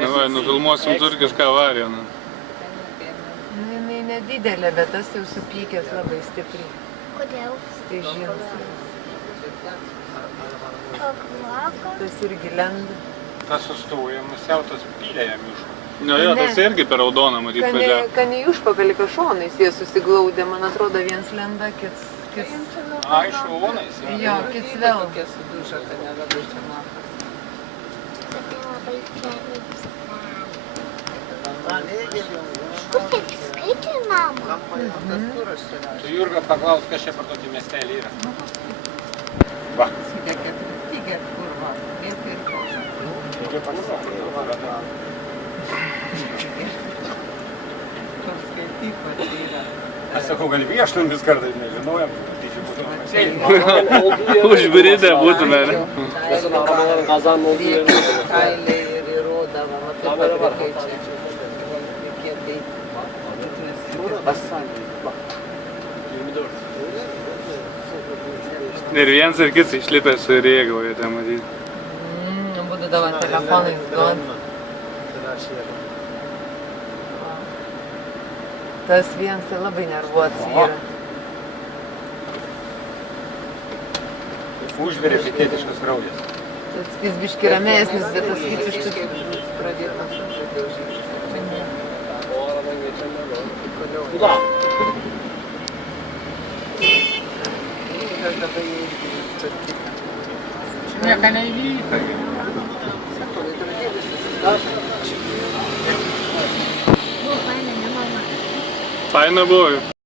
Davai, nufilmuosim turkišką avariją. Nu, jinai nedidelė, bet tas jau supykęs labai stipriai. Kodėl? Tai žinas. Tas irgi lenda. Tas sustojamas jau tas pylė jam iš. Jo, tas irgi per raudoną matyt važiavo. Kad ne į užpakalį kažonais jie susiglaudė, man atrodo, viens lenda, kits... A, iš šonais? Jo, kits vėl. Kur taip skaičiai, mama? Tu Jurga paklaus, kas čia per tokį miestelį yra. Va. Tiger kurva. Reikia paklaus. Paskaityk, va, tai yra. Aš sakau, gal viešlantis kartais nežinojam, tai čia būtų. Užbridę būtume, ne? Kailiai ir įrodavo, matai, parikai čia. Reikėtai. Ir viens ir kits išlipęs su rėgauja ten matyti. Būtų davai telefonais duoti. Tas viens tai labai nervuotas yra. Užvirė pietietiškas kraujas. Tas kis biški ramesnis, bet tas kits iš tokių pradėtas. Nieka neįvyko. Faina buvo.